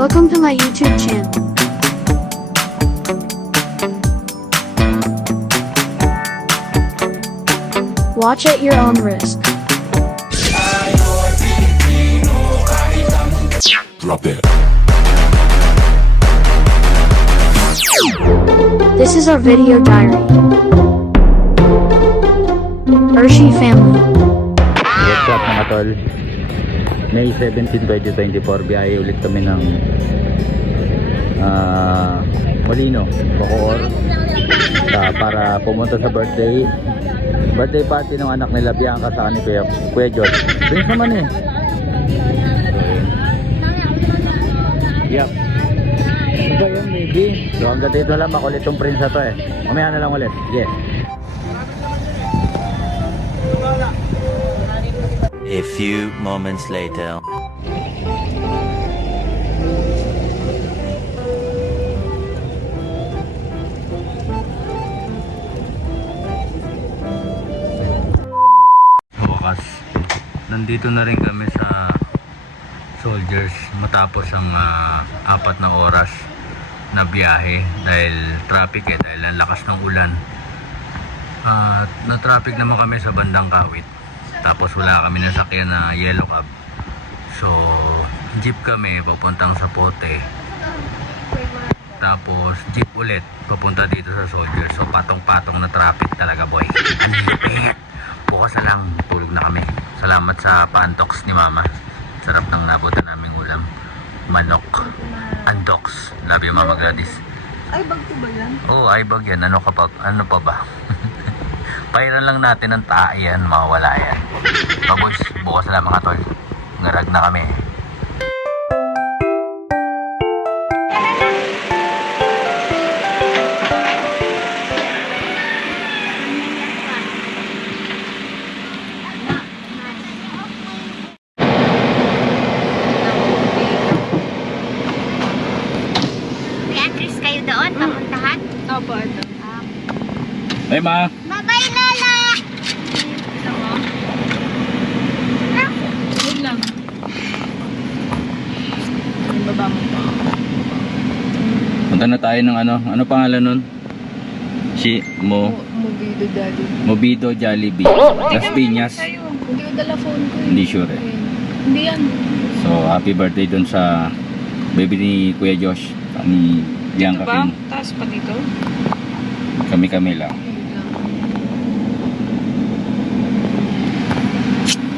Welcome to my YouTube channel. Watch at your own risk. Drop that. This is our video diary. Hershey family. What's up mga tol? May 17, 2024 biyahe ulit kami ng Molino, Bacoor para pumunta sa birthday party ng anak nila Bianca sa ni Kuya George. Prince naman eh. Yup. Ano ba yun maybe? So hanggang dito lang makulit tong Prince na to eh. Mamaya na lang ulit. Yes. A few moments later. Sa wakas, nandito na rin kami sa Soldiers matapos ang 4 na oras na biyahe dahil traffic dahil ang lakas ng ulan. Na-traffic naman kami sa bandang Kawit. Tapos wala kami nasakyan na yellow cab. So, jeep kami papuntang Sapote. Tapos, jeep ulit papunta dito sa Soldiers. So, patong-patong na traffic talaga, boy. Ang lipit. Bukas na lang, tulog na kami. Salamat sa pantoks ni Mama. Sarap ng nabutan naming ulam. Manok. Andoks. Love you, Mama Gladys. Ay, bag ko ba yan? Oo, ay bag yan. Ano pa ba? Pairan lang natin ang yan, mawawala yan. Baboys, bukas na lang mga tol. Ngarag na kami. Beatrice kayo doon, papuntahan? Opo, ito. Hey ma! Bye-bye, Lala! Ito mo. Wait lang. Yung baba mo pa. Punta na tayo ng ano pangalan nun? Mobido daddy. Mobido Jollibee. Las Piñas. Hindi ko dala phone ko. Hindi sure eh. Hindi yan. So happy birthday dun sa baby ni Kuya Josh. Ni Bianca Ito ba? Pin. Taas pa dito? Kami lang.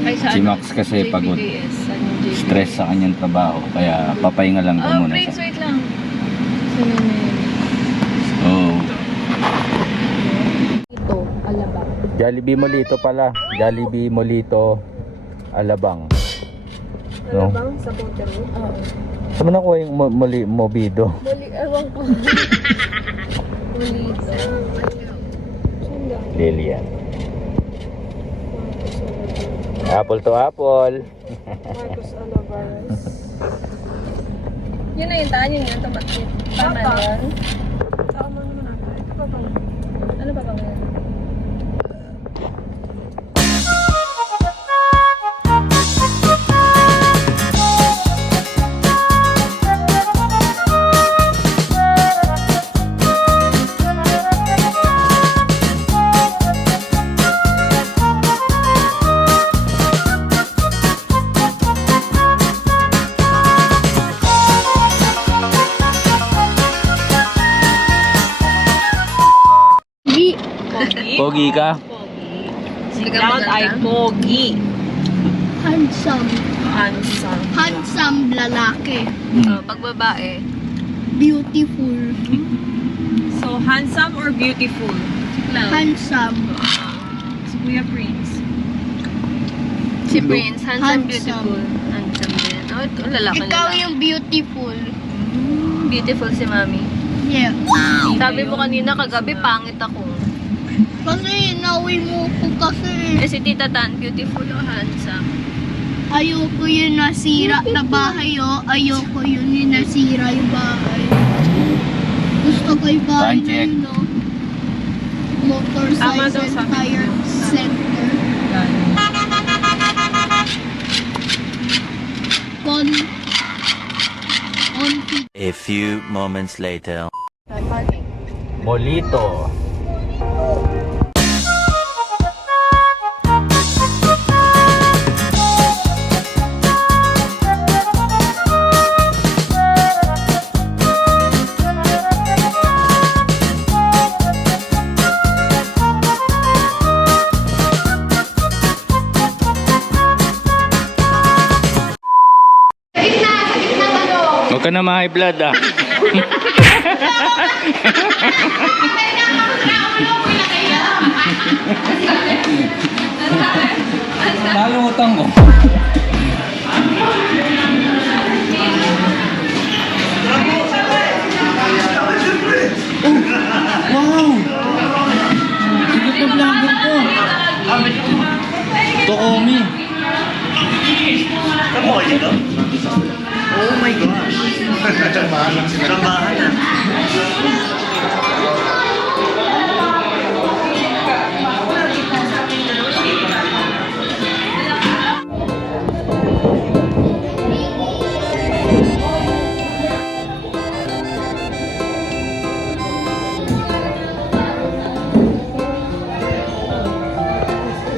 Ay, sa Si Max kasi pagod. JPDS. Saan yung JPDS? Stress sa kanyang trabaho. Kaya papahinga lang daw muna Prince, siya. wait lang. Saan yun na yun? Oh. Ito, alaba. Jollibee Molito pala. Jollibee Molito Alabang. No? Alabang sa Ponte Road? Oo. Saan mo nakuha yung Mobido? Muli, ewan ko. Molito. Lilian. Apple to apple. Marcos Alvarez. Yun na yung daan yun yun. Tama na yan. Tama naman ako. Ito pa bang? Ano pa bang yan? Pogi ka? Si Cloud ay pogi. Handsome. Handsome. Handsome lalaki. Pag babae. Beautiful. So, handsome or beautiful? Si Cloud. Handsome. Si Kuya Prince. Si Prince, handsome, Handsome. beautiful. Handsome din. Oh, ito, lalaki Ikaw lalaki. yung beautiful. Beautiful si Mami. Yeah. Sabi mo kanina kagabi, pangit ako. Kasi inawi mo ko kasi. Eh, si Tita Tan, beautiful o handsome? Ayoko yung nasira na bahay Ayoko yun yung nasira yung bahay. Gusto ko yung bahay Time na check. yun Tama daw Motorcycle sabi Tire ko. Center. konti. A few moments later. Parking. Molito. Huwag ka na ma-high blood ah. Nalutang ko. Wow! Sigit na vlogger ko. Tokomi. Oh my gosh. Tsambahan na.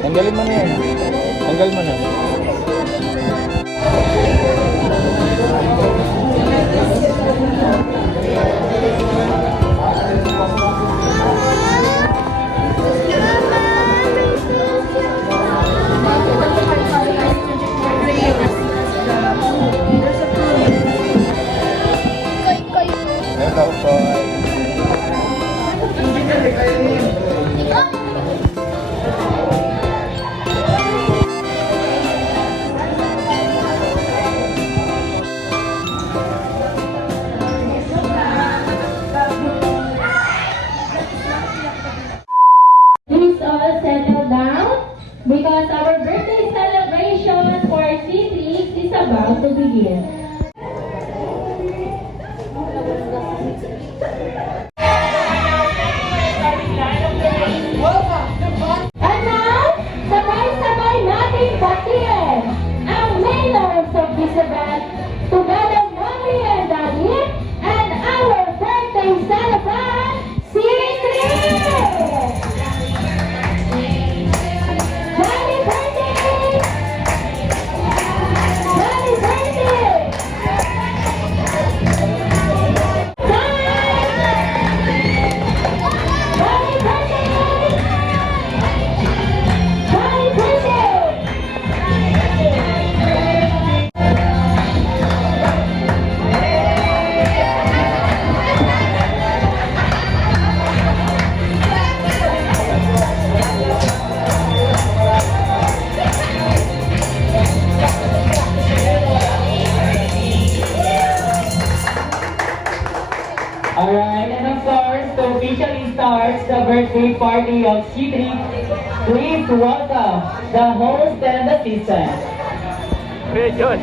Tanggalin mo na yan. Tanggal mo na. Hello, boy. Please all settle down because our birthday celebration for C3 is about to begin. And now, sabay-sabay natin batiin ang mailors of this event together Mommy and Daddy and our birthday celebrant, C3! Happy birthday! Happy birthday! Happy birthday! Happy birthday! Alright, and of course, to officially start the birthday party of C3, please welcome the host and assistant. Medyon.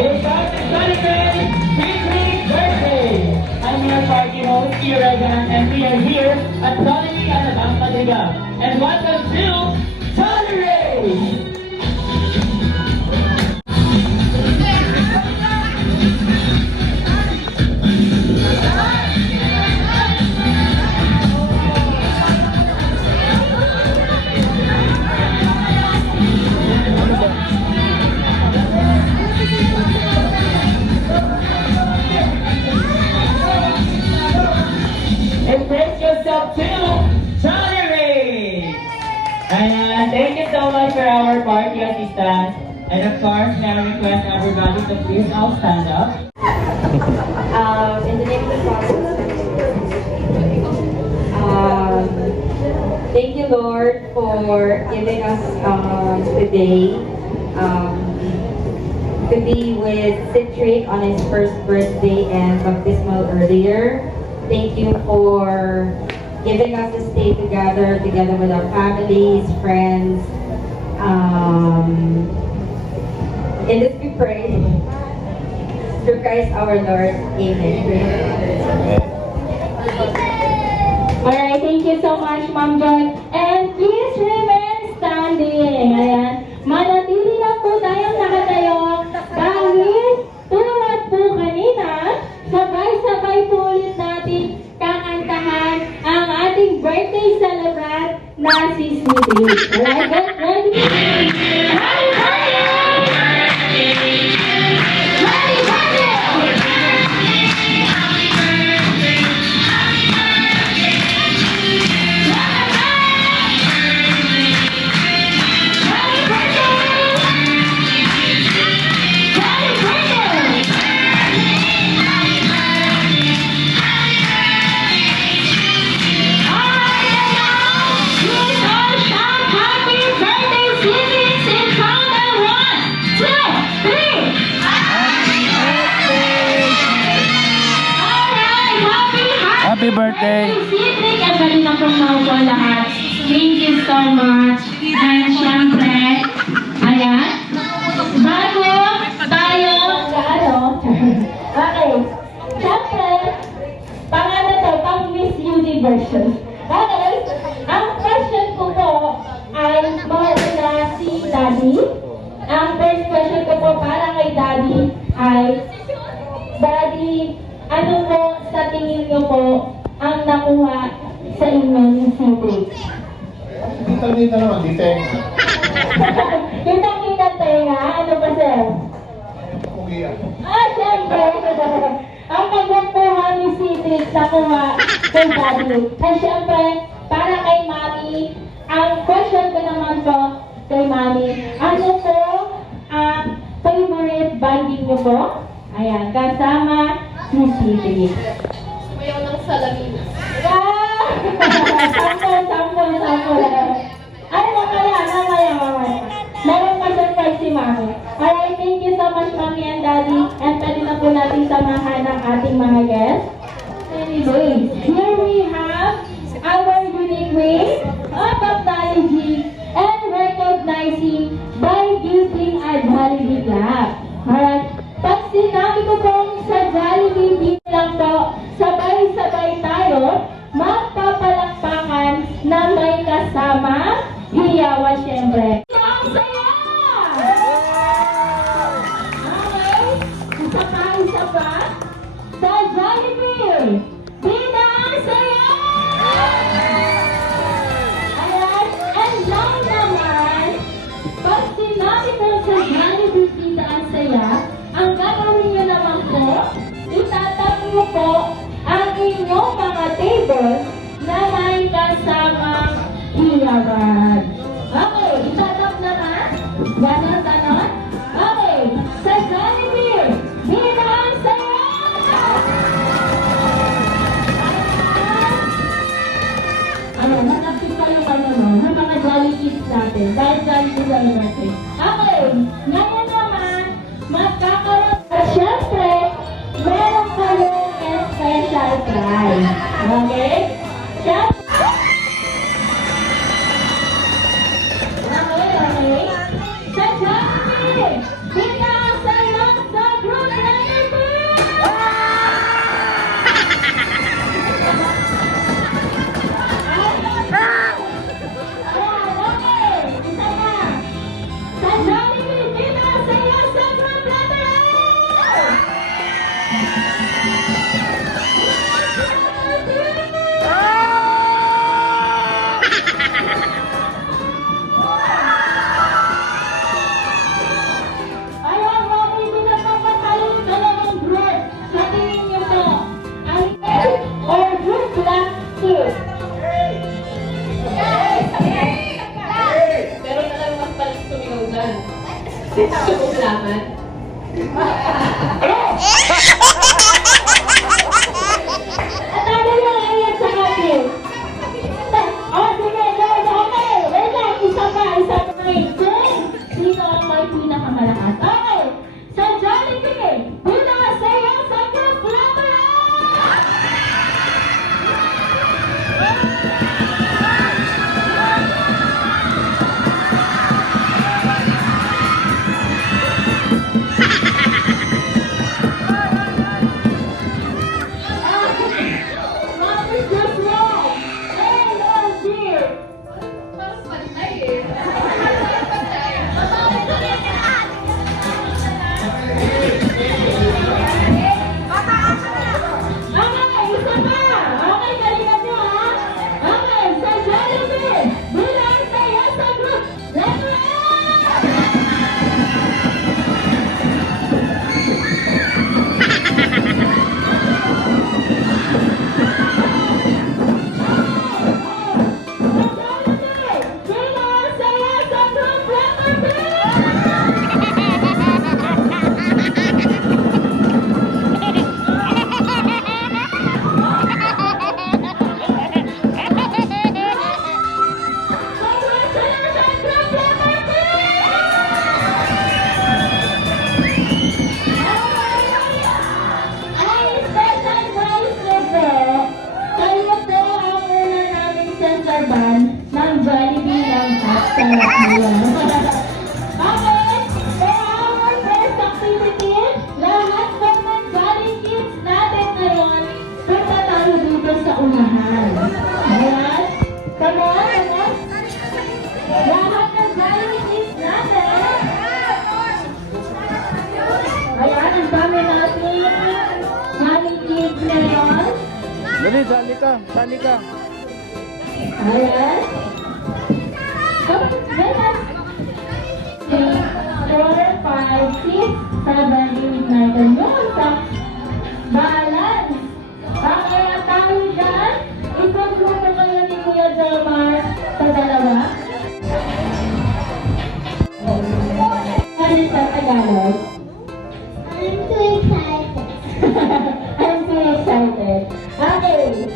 It's time to celebrate C3's birthday. I'm your party host, Kia Regan, and we are here at Solary Alabang Madriga. And welcome to Tolerate! Embrace yourself. stand. And of course, may I request everybody to please all stand up. In the name of the Father, thank you, Lord, for giving us today to be with Citric on his first birthday and baptismal earlier. Thank you for giving us to stay together with our families, friends. In this we pray. Through Christ our Lord. Amen. Alright, thank you so much, Ma'am Joy. And please remain standing. Ayan. Manatili lang po tayong nakatayo. Dahil, tulad po kanina, sabay-sabay po ulit natin kakantahan ang ating birthday celebrant na si Sweetie. Alright, get ready? Happy birthday! Happy birthday! Citric, ang galing na pong maupo lahat. Thank you so much. And syempre, ayan, bago tayo, okay, syempre, pangalan to, pang Miss Universe. Okay, ang question ko po ay mahal na si Daddy. Ang first question ko po para kay Daddy ay, Daddy, ano po sa tingin niyo po ang nakuha sa inyo ni Citric? Dito naman, dito yung Kitang-kita tenga, ano ba sir? kuya. Siyempre, ang pagkukuha ni Citric nakuha kay Daddy. At siyempre, para kay Mami, ang question ko naman po kay Mami, ano po ang favorite banding niyo po? Ayan, kasama si Citric. Mayaw ng salamin. Sample. Ay, mamaya. Meron pa surprise si Mami. Alright, thank you so much, Mami and Daddy. And pwede na po natin samahan ang ating mga guests. Anyways, here we have our unique way of acknowledging and recognizing by giving a Jollibee clap. Alright, pag sinabi ko pong sa Jollibee lang po, sabay-sabay tayo, magpapalakpakan na may kasama, hiyawan siyempre. Ang saya! Okay, isa pa, sa Jollibee, Bida ang saya! Ayan, and now naman, pag sinabi ko sa Jollibee, Bida ang saya, ang gagawin niyo naman po, itatap niyo po ang inyong mga tables na may kasamang hiyawan. Okay, itatap naman. Ganon. Okay, sa Jollibee, Bida ang saya! Ayan, hanapin pa yung ng mga Jollibees natin. Dahil Jollibee sa birthday. Okay, ngayon naman, magkakaroon. At syempre, meron kayong special prize. Okay? Syempre. Okay. Sa Jollibee, Bida ang saya sa group number 2! Salamat. At ano yung iyan sa akin? Oh, sige, okay. Wait lang, isa pa. Sino ang may pinakamalakas? Okay, sa Jollibee, una sa'yo sa group number! Mami, just wrong! Hey, oh dear! Okay, isa pa! Okay, galingan nyo ha! Okay, sa Jollibee, bilang sa'yo sa group number 8! ng Jollibee ng Hot Sarap ngayon. Okay, for our first activity, lahat ng mga Jolly Kids natin ngayon, punta tayo dito sa unahan. Ayan, come on. Lahat ng Jolly Kids natin. Ayan, ang dami natin Jolly Kids ngayon. Dali, sali ka. Ayan. Come on, let us. 3, 4, 5, 6, 7, 8, 9, 10. Yun, sa balance. Okay, at tayo dyan. Ipag-grupo kayo ni Kuya Delmar sa dalawa. Ano sa Tagalog? I'm too excited. I'm too excited. Okay.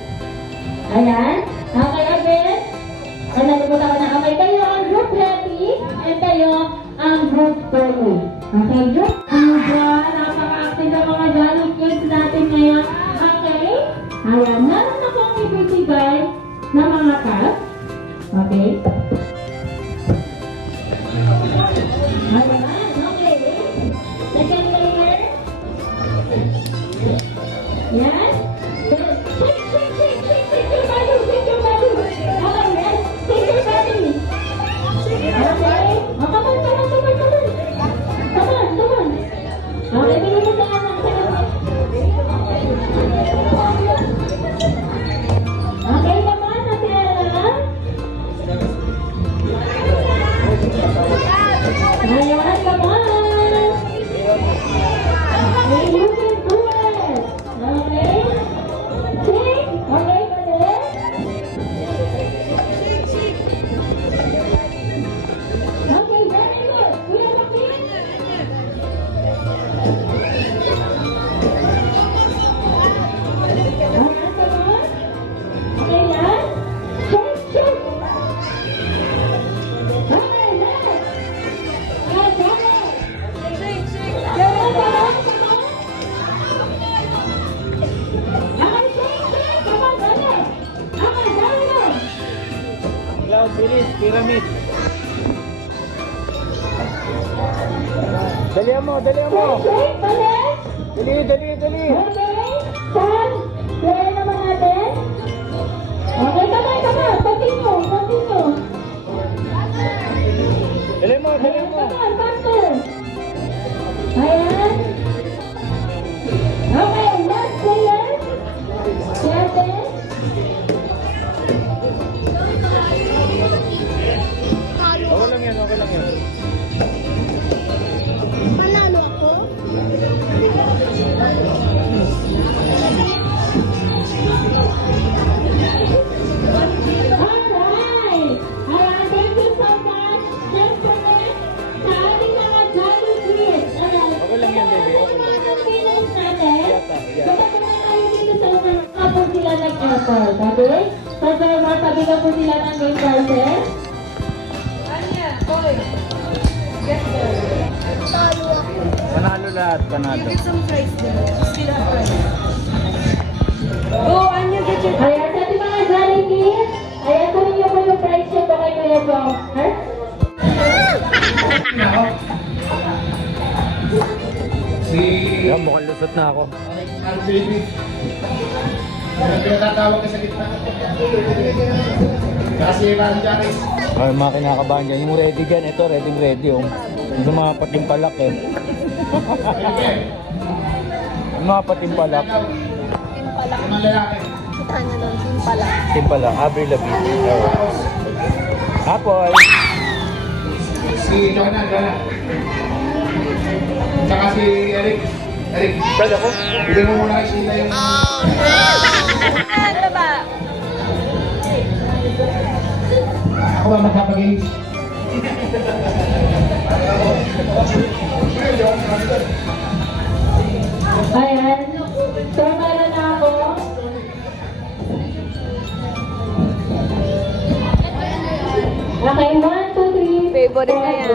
Ayan. Okay, again. Ay, nalimutan ko na. Okay, kayo ang group happy and kayo ang group play. Okay, group. Napaka-active ang mga Jolly Kids natin ngayon. Okay. Ayan, meron akong ibibigay na mga cards. Okay. Ayan, okay. Second layer. Yan. Shake your body. Okay, yes. Shake your body. Okay. Oh, come on. Okay, bigyan mo sa anak. Okay, come on, Natira. Ayan, come on. Okay, you can do it. Okay. Sing. Okay, galing. Okay, very good. Kuya Joaquin. Ayan, come on. Okay, last. Shake. Okay, last. Yes, okay. Come on. Okay, shake. Come on, galing. Okay, galing. Cloud, bilis, pyramid. Dalihan mo. Shake, balik. Dali. Okay, Sam, play naman natin. Okay, come on. Continue. Dali mo. Ayan, come on, faster. Ayan. Okay, last player. Seven. Okay lang yan. Panalo ako? Alright. Thank you so much. Gentlemen, sa ating mga Jolly support. Okay? So, Jermar, pabigyan po sila ng game prizes. Anya, Koy. Get there. Panalo lahat, panalo. You get some fries there. You still have fries. Go, Anya, get your Ayan, sa ating mga Jollibee, ayan, kunin niyo po yung prize niyo po kay Kuya Jomar. Yan, mukhang lusot na ako. Ay, mga kinakabahan dyan. Yung ready dyan, ito, ready. Oh. Yung mga patimpalak eh. Yung mga patimpalak. Timpalak, Avril Lavigne. Apple. Si Jonah. Tsaka si Eric. Brad ako. Bigyan mo muna kay Sheila yung... Ano ba? Ako ba magpapagames? Ayan. So, meron na ako. Okay, 1, 2, 3. Favorite na yan.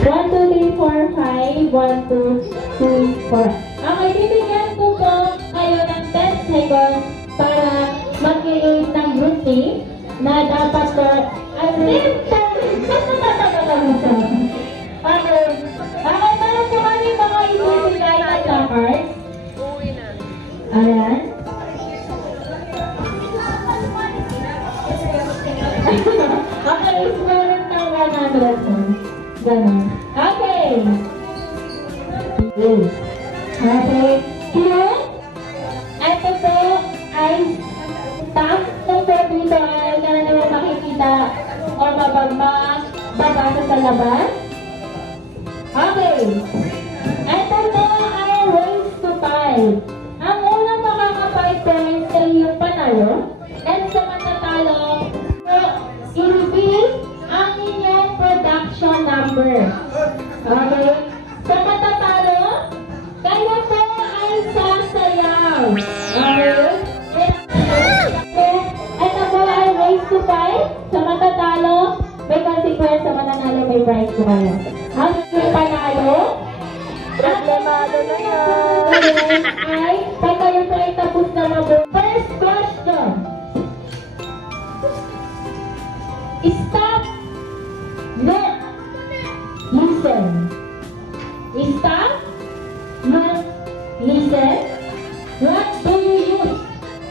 1, 2, 3, 4, 5. 1, 2, 3, 4. Okay, bibigyan ko po kayo ng 10 seconds para mag-create ng routine na dapat po ay Okay. Okay, meron po kami mga ibibigay na placards. Uwi na. Ayan. Okay, meron ng 100 po. Ganon. Okay. Okay. Here, ito po ay staff ng po dito ay karaniwang makikita o mababasa sa labas. Okay. Ito po ay race to 5. Ang unang makaka-5 points ay yung panalo. And sa matatalo, i-reveal ang inyong production number. Okay? Sa matatalo, kayo po ay sasayaw. Okay? Ito po ay race to 5. Sa matatalo, may consequence. Sa mananalo, may prize po kayo. Ang panalo, Problemado na yan. ay pag kayo po ay tapos na mabuo. First question. Stop. Look. Listen. Stop. Look. Listen. What do you use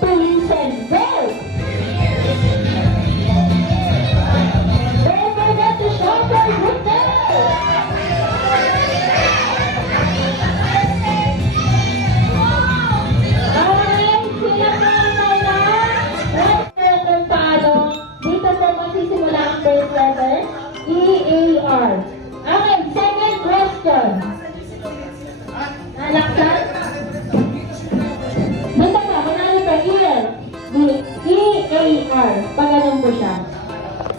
to listen? Go. Don't forget to shout for good day. Alright, sila po ang mga letter paano. Dito po magsisimula ang first letter, E-A-R. Okay, second question. Alaksan? Dito pa, manalo pa, ear. E-A-R. Pag ganun po siya.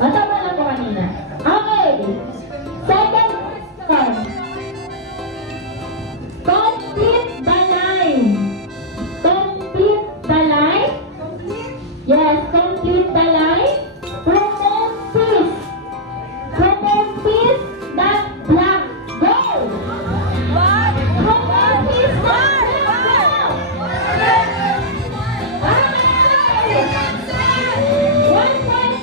Tama na po kanina. Okay. Second question. Complete the line. Complete the line. Yes, complete the line. Promote peace. Promote peace, not black. Go! What? Promote peace, not black. Go! Okay. 1 point,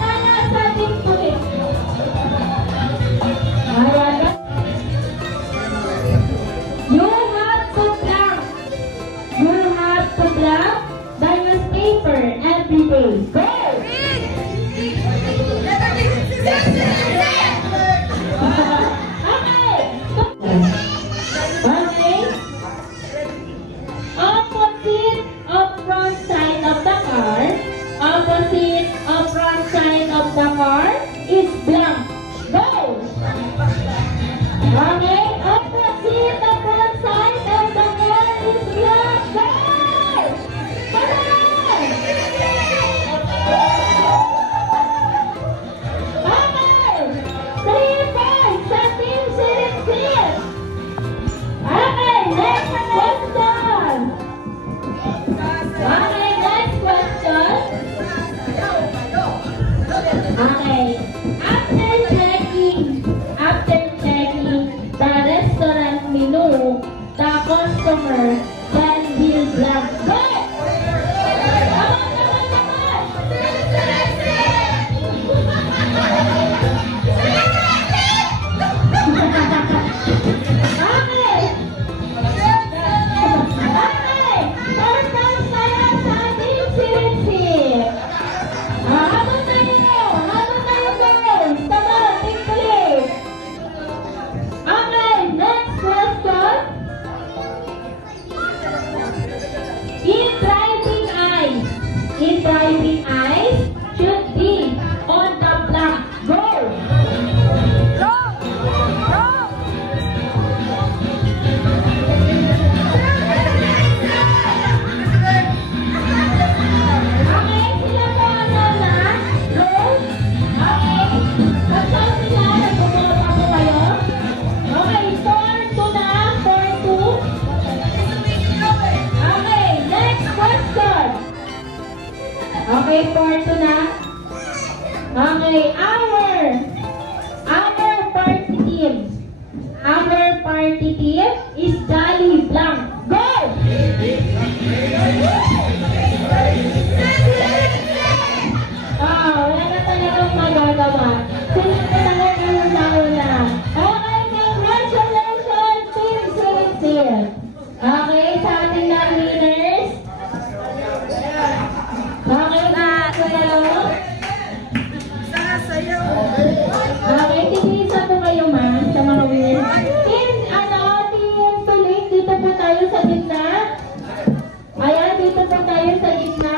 Okay, part 2 na. Okay, our party team. Our party team is Jolly Blanc. Go! Wala na talagang magagawa. Sino talaga yung nauna? Okay, congratulations, Team Sirit. Okay, sa ating na winners. Okay, okay, tigisa po kayo ma'am sa mga winners. Team tuloy, dito po tayo sa gitna. Ayan, dito po tayo sa gitna.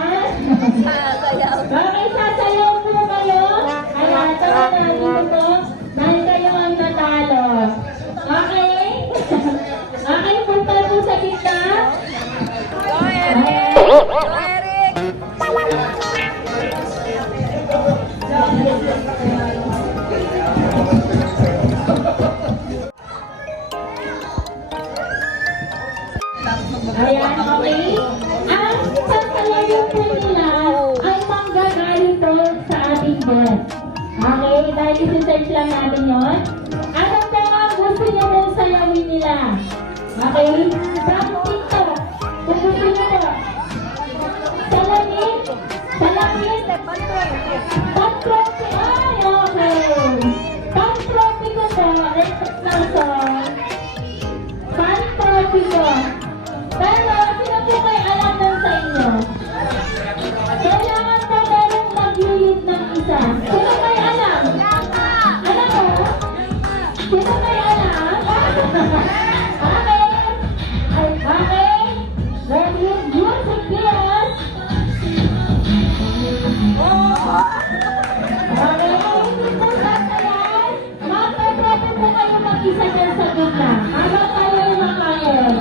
Okay, sasayaw po kayo. Ayan, tama na, dito po. Dahil kayo ang natalo. Okay? Okay, punta po sa gitna. Ayan. Ayan, okay. Ang sasayaw po nila ay manggagaling po sa ating band. Okay, dahil isi-search lang natin yun. Ano po ang gusto niyo mong sayawin nila? Okay, from TikTok. Kung gusto niyo po. Salamin? Salamin? Pag-trophy. Ay, okay. Pag-trophy ko po. Request ng song. Pag-trophy ko. Pero, sino po kayo alam nun sa inyo? Kailangan po merong mag-lead ng isa. Sino kayo alam? Alam mo? Sino kayo alam? Okay. Okay. Ready? Music, please. Okay. Hindi po sasayan. Magpaprope po kayo mag-isa dyan sa gitna. Habang kayo yung makain.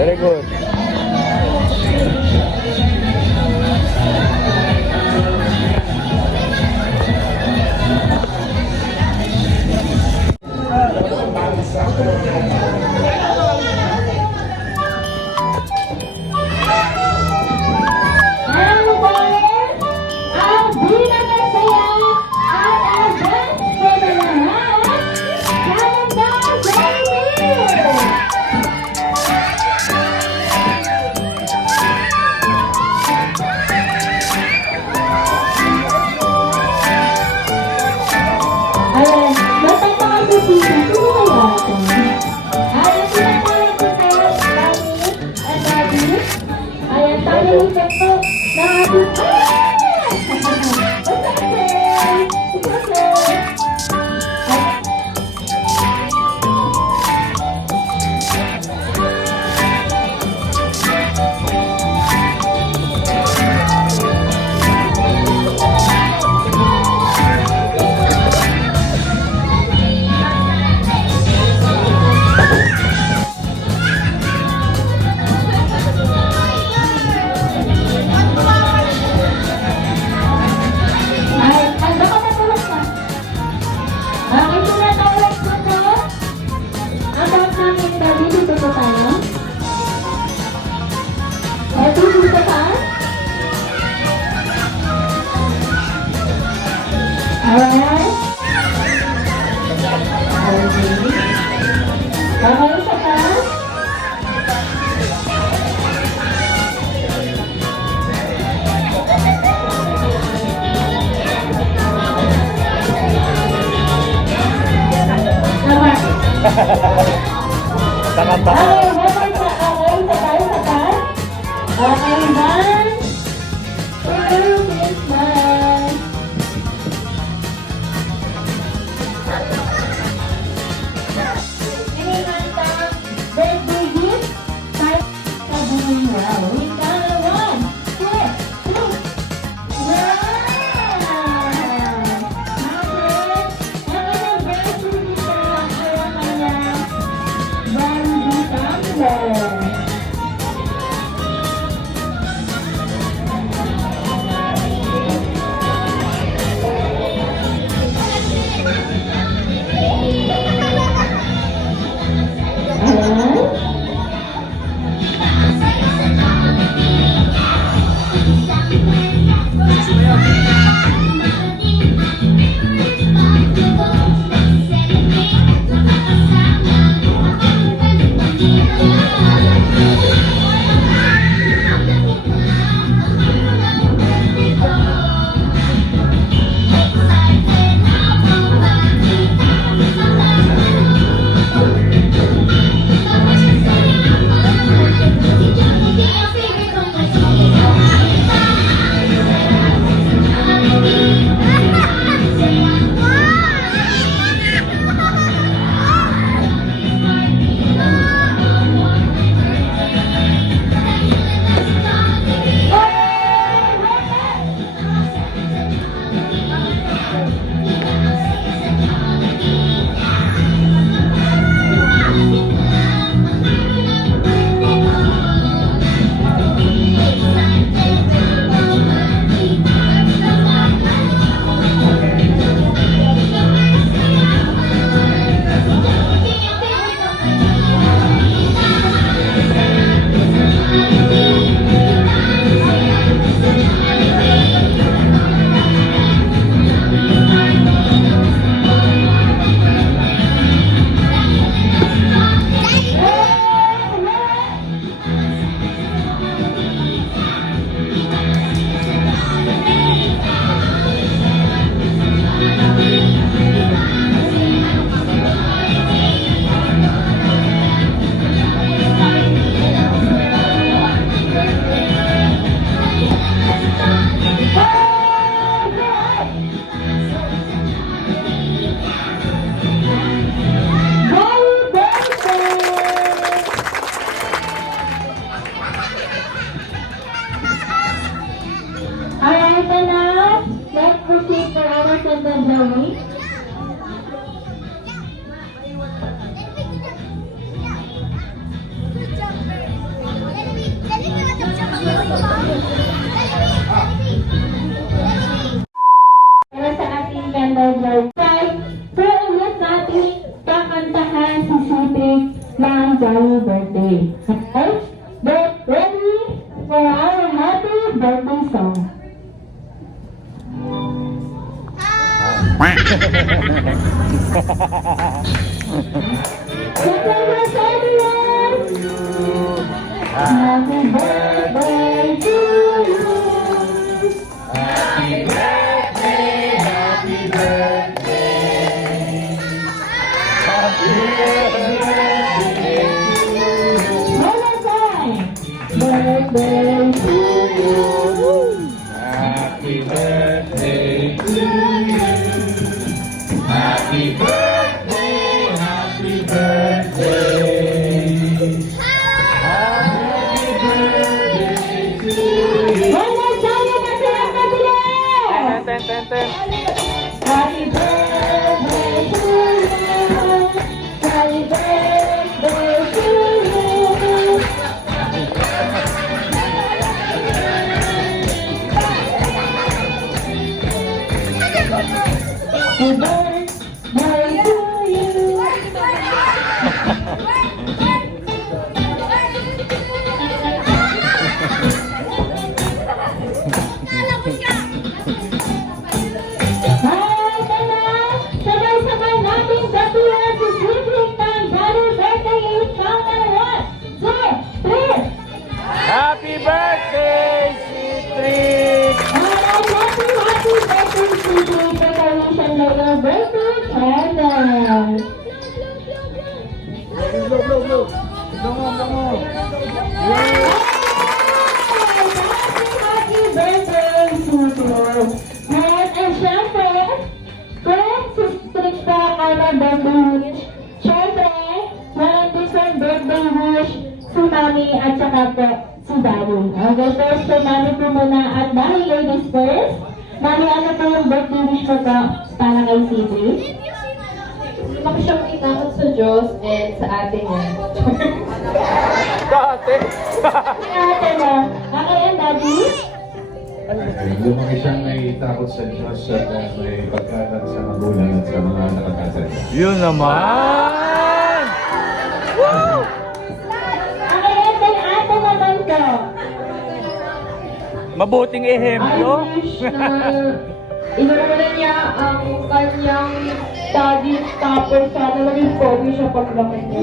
Very good. Ayan, natatawa ko sino kaya ito? Okay, isa pa. Tama. Tangan ba? Okay, one more pa. Okay, isa pa, isa pa. Okay, 1, 2, Christmas. Inikanta, birthday gift, kahit sabihin mo. Inikanta, 1, 2, 3. Wow! Ang anniversary nito ay ang kanyang Bambi Tumbler. Ayan. Alright, and now, let's proceed for our second drawing. Para sa ating candle drawing. So, ulit natin kakantahan si Citrix ng Jolly Birthday. Okay? Get ready for our happy birthday song. Congratulations, everyone! Happy birthday to you! Happy birthday, happy birthday. Happy birthday to you. One more time! Birthday to you! Happy birthday to you. Happy birthday, happy birthday. Happy birthday to you. One more time! Kasi ang kabilis! Happy birthday to you! Happy birthday to you! Mami at saka po si Daddy. Okay, first po Mami po muna at dahil ladies first. Mami, ano po yung birthday wish ko po para kay Sibri? Hindi ko siyang itakot sa Diyos and sa ate niya. Si ate mo. Okay, and Daddy? Lumaki siyang may takot sa Diyos at may pagkatat sa magulang at sa mga nakakasal. Yun naman! Okay, and then ate naman ko. Mabuting ehemplo. I wish na inuulan niya ang kanyang study tapos sana maging pogi siya paglaki niya.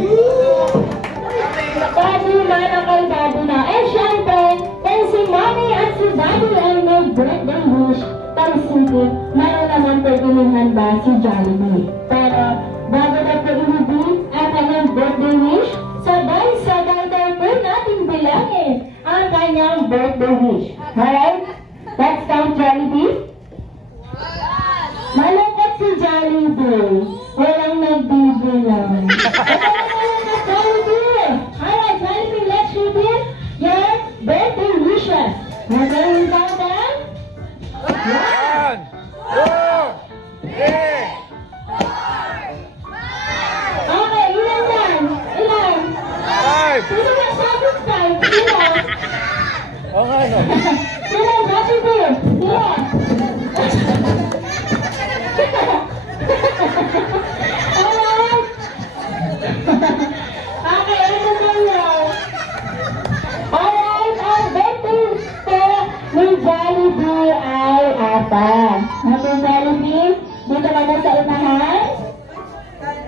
Daddy na kay Daddy na. Eh, syempre, kung si Mommy at si Daddy ay may birthday wish kay Sibri, meron naman po inuhan ba si Jollibee. Pero, bago na po inubi ang kanyang birthday wish, sabay-sabay daw po natin bilangin ang kanyang birthday wish. Alright? Let's count Jollibee. Malungkot si Jollibee. Walang nagbibilang. Jollibee! Alright, Jollibee, let's repeat your birthday wishes. Okay, we count down? 1, 2, 3. Okay, ilan yan? Ilan? 5. Sino nagsabi 5? Sino? O nga, no? Sino? Jollibee? Sino? Alright. Okay, ano na yun? Alright, ang birthday po ni Jollibee ay apa. Okay, Jollibee, dito ka na sa unahan.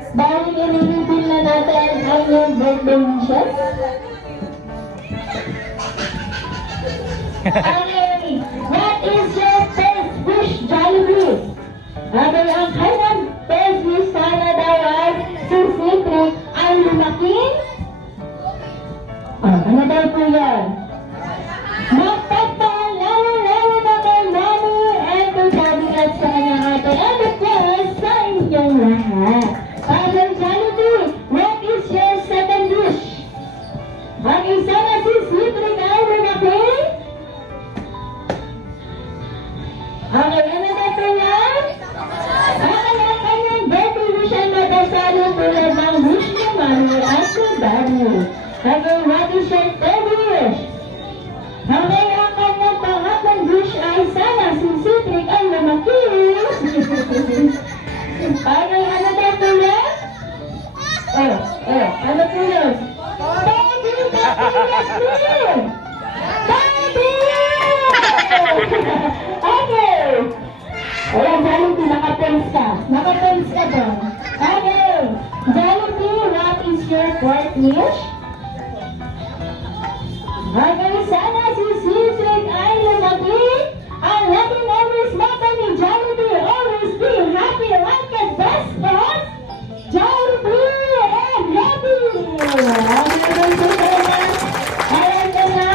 Dahil ililipin na natin ang iyong birthday wishes. Okay, what is your first wish, Jollibee? Okay, ang kanyang first wish sana daw ay si Sibri ay lumaki. Ano daw po yan? Magpagpalaw-law na kay Mommy and kay Daddy at sa kanyang ate. And of course, sa inyong lahat. Okay, Jollibee, what is your second wish? Okay, sana si Sibri ay lumaki. Okay, ano daw po yan? Okay, ang kanyang birthday wish ay madasalo tulad ng wish ni Mommy at ni Daddy. Okay, what is your third wish? Okay, ang kanyang pangatlong wish ay sana si Cedric ay lumaki. Okay, ano daw po yan? Ano po yan? Baby! Baby! Okay! Ayan, Jollibee, naka-pens ka. Naka-pens ka doon. Okay! Jollibee, what is your fourth wish? Okay, sana si Cedric ay lumaki. Ang loving always mother ni Jollibee. Always be happy like a best boss. Jollibee and happy. Okay, thank you very much. Ayan ka na.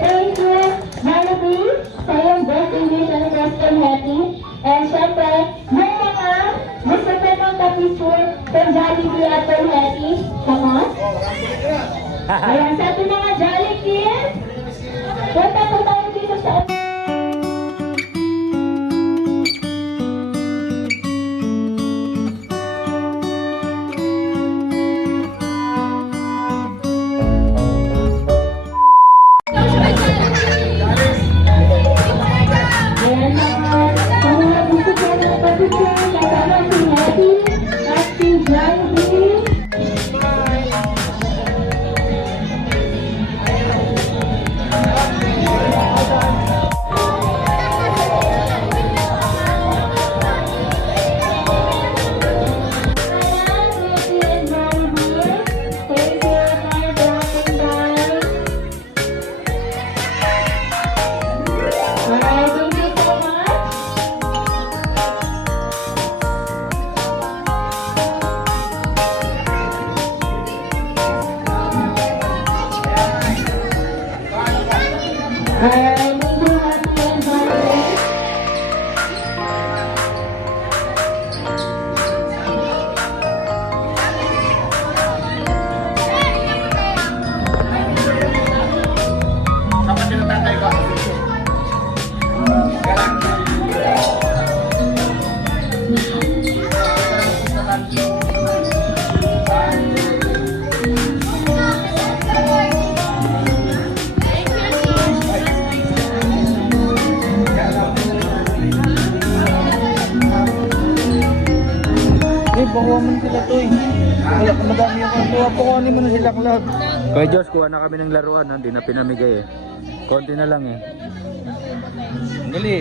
Thank you, Jollibee, sa iyong birthday wish and best and happy. And syempre, yung mga gusto pa ng ka-picture kay Jollibee at kay Happy. Come on. Ayan, sa ating mga Jolly Kids, punta po tayo dito sa... Ayan mga gusto po ng ka-picture, kasama si Happy at si Jollibee. madami yung kuha. Kukunin mo na sila, Cloud. Kaya Diyos, kuha na kami ng laruan. Hindi na pinamigay eh. Konti na lang eh. Dali.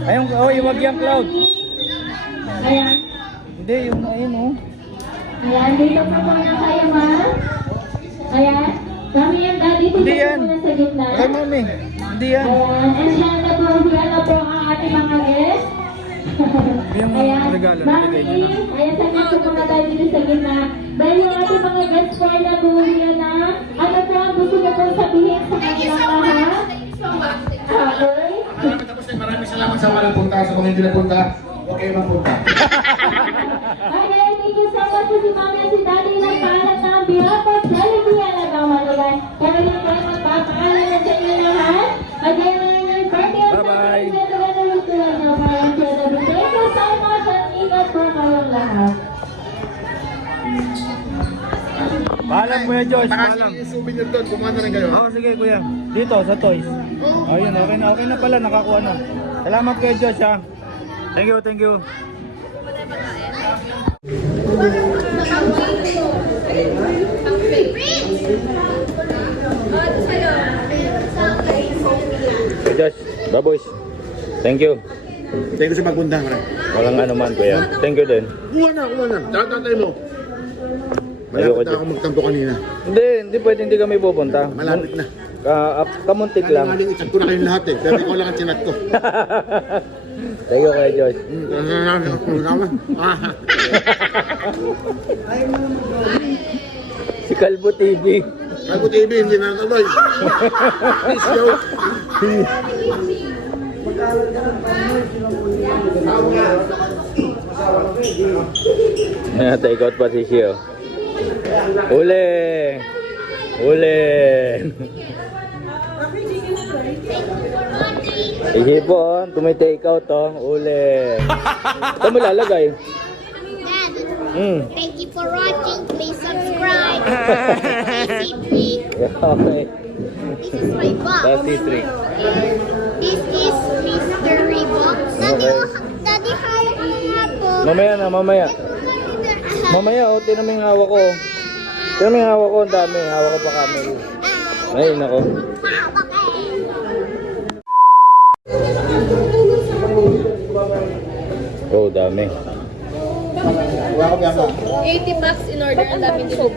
Ayun, oh, iwag yan, Cloud. Ayan. Hindi, yung ayun oh. Ayan, dito po muna kayo, ma. Ayan. Kami yan, daddy. Dito Hindi po yan. muna sa gitna. Kay mami. Hindi yan. Ayan. And yan na po ang ating mga guests. Yung Ayan. regalo na bigay niyo na. Ayan, saglit po mga tayo dito sa gitna. Dahil yung ating mga guests po ay nabuhiyan na. Ano po ang gusto niyo pong sabihin sa kanilang lahat? Okay. Maraming salamat sa mga nagpunta. Sa mga hindi nagpunta, huwag kayo magpunta. Okay, thank you so much po si Mami at si Daddy ng paalam ng behalf of Jollibee Alagang Malugan. Kami na po ay magpapaalam na sa inyo lahat. Again, your birthday at Bye-bye. sa lutuan niyo parang Jollibee. Thank you so much at ingat po kayong lahat. Paalam, Kuya Josh. Baka Paalam. yung souvenir doon, kumuha na rin kayo. Oo, sige kuya. Dito, sa toys. Ayun, okay na pala, nakakuha na. Salamat Kuya Josh ha. Thank you, thank you. Kuya Josh, baboys. Thank you. Thank you sa pagpunta. Walang ano man kuya. Thank you din. Kuha na. Tatay mo. Ayoko Malapit na ako magtampo kanina. Hindi pwede hindi kami pupunta. Malapit na. Kamuntik lang. Galing itat ko na kayong lahat eh. Pero ikaw lang ang sinat ko. Thank you Kuya Josh. Si Kalbo TV. Kalbo TV, hindi na natuloy. Please go. Take out pa si Shio. Uli! Sige po, oh. Tumi-take out oh. Uli! Ito mo lalagay. Dad, thank you for watching. Please subscribe. Please Okay. This is my box. That's it, Rick. This is Mr. Reebok. Okay. Daddy, hawak mo nga po. Mamaya na, mamaya. Mamaya, oh. Tinan mo yung hawak ko. Tinan mo yung hawak ko. Ang dami. Hawak ko pa camera. Ay, nako. Hawak Oh, dami. 80 bucks in order. Ang dami din po.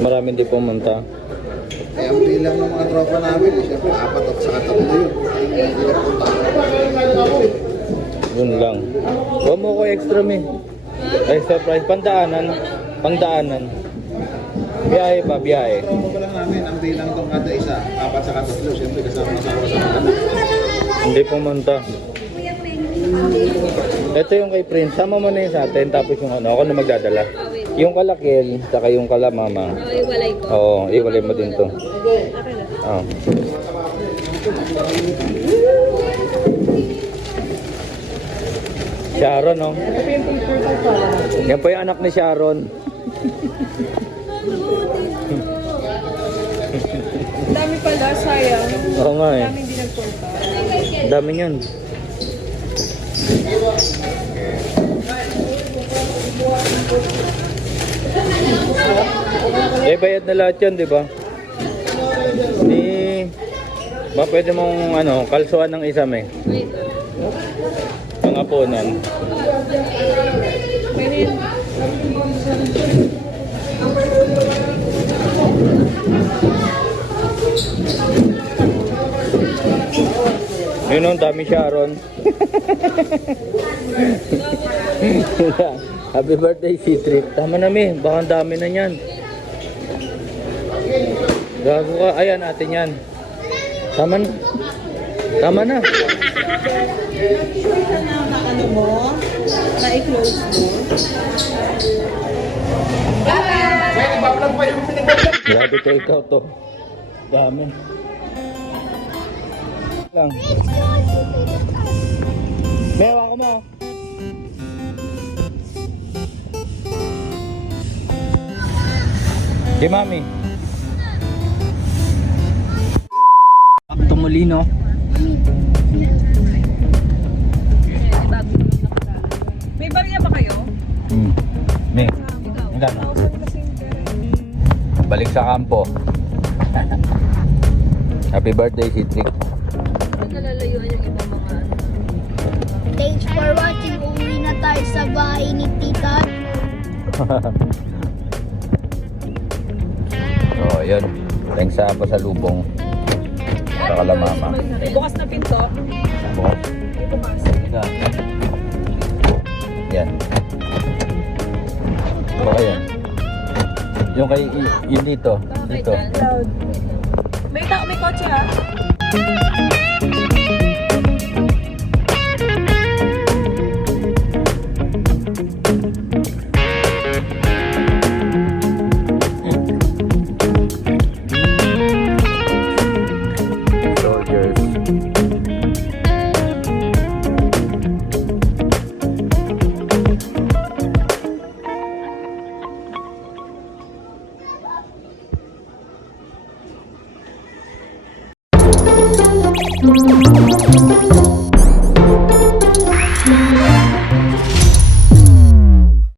Maraming di pumunta. Kaya ang bilang ng mga tropa namin, siyempre, 4 at saka 3 yun. Yun lang. Huwag mo ko extra min. Extra price. Pangdaanan. Biyahe pa, biyahe. Tropa pa lang namin, ang bilang itong kada isa, 4 at saka 3, siyempre, kasama sa anak. Hindi pumunta. Ito yung kay Prince. Sama mo na yun sa atin. Tapos yung ano, ako na magdadala. Yung kalakil, saka yung kalamama. Iwalay ko. Oo, iwalay mo din to. Oo. Sharon, no? Yan po yung anak ni Sharon. Dami pala, sayang. Oo nga eh. Hindi nagpunta. Dami yun. Bayad na lahat yun, di ba? Di... Ba pwede mong ano, kalsuan ng isa may. Pangapunan. Yun ang dami Sharon. Happy birthday C-Trip. Tama na mi, baka ang dami na yan. Gago ka, ayan natin yan. Tama na. Tama na. Ano mo? Na-close mo? Grabe ka ikaw to. Dami. Lang. Mewa ko mo. Si Mami. Tumulino. May barya ba kayo? Magkano? Balik sa kampo. Happy birthday, Citric. Thanks for watching. Uwi na tayo sa bahay ni Tita. So, yun. Thanks sa pasalubong. Sa kalamama. Bukas na pinto. Bukas. Yan. Baka yan. Yung kay, yun dito. Dito. May kotse ha. Soldiers. Thank you.